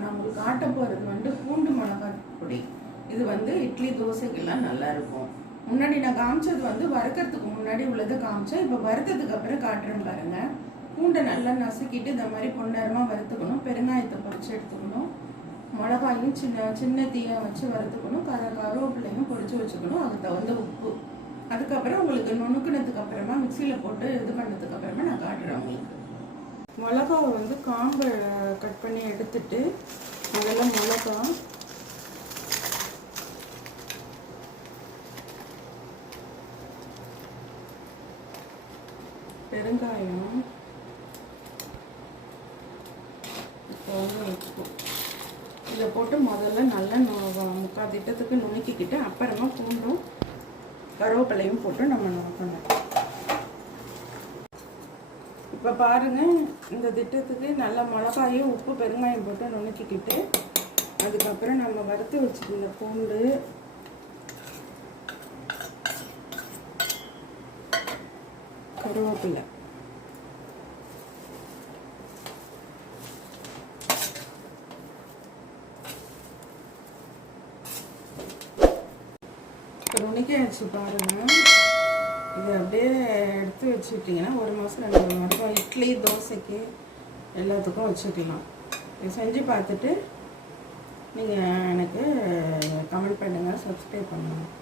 நான் உங்களுக்கு காட்ட போகிறது வந்து பூண்டு மிளகாய் பொடி. இது வந்து இட்லி தோசைக்கெல்லாம் நல்லா இருக்கும். முன்னாடி நான் காமிச்சது வந்து வறுக்கிறதுக்கு முன்னாடி உள்ளதை காமிச்சேன். இப்போ வறுத்ததுக்கு அப்புறம் காட்டுறேன் பாருங்க. பூண்டை நல்லா நசுக்கிட்டு இந்த மாதிரி பொன்னரமாக வறுத்துக்கணும். பெருங்காயத்தை பொரிச்சு எடுத்துக்கணும். மிளகாயும் சின்ன சின்ன தீயை வச்சு வறுத்துக்கணும். கருவேப்பிலையும் பொரிச்சு வச்சுக்கணும். அதுக்கு தகுந்த உப்பு. அதுக்கப்புறம் உங்களுக்கு நுணுக்குனதுக்கு அப்புறமா மிக்சியில் போட்டு இது பண்ணதுக்கு அப்புறமா நான் காட்டுறேன் உங்களுக்கு. மிளகாவை வந்து காம்பை கட் பண்ணி எடுத்துட்டு முதல்ல மிளகா, பெருங்காயம், இப்போ வந்து உப்பு இதை போட்டு முதல்ல நல்லா முக்கால் திட்டத்துக்கு நுணுக்கிக்கிட்டு அப்புறமா பூண்டும் கருவேப்பிலையும் போட்டு நம்ம நுணுக்கணும். இப்போ பாருங்கள், இந்த திட்டத்துக்கு நல்லா மிளகாயும் உப்பு பெருங்காயம் போட்டு நுணுக்கிக்கிட்டு அதுக்கப்புறம் நம்ம வறுத்து வச்சுருந்த பூண்டு, கருவேப்பிலை, நுணுக்கி வச்சு பாருங்கள். இதை அப்படியே எடுத்து வச்சுக்கிட்டிங்கன்னா 1 மாதம் 2 மாதம் இட்லி தோசைக்கு எல்லாத்துக்கும் வச்சுக்கலாம். இதை செஞ்சு பார்த்துட்டு நீங்கள் எனக்கு கமெண்ட் பண்ணுங்கள், சப்ஸ்கிரைப் பண்ணுங்கள்.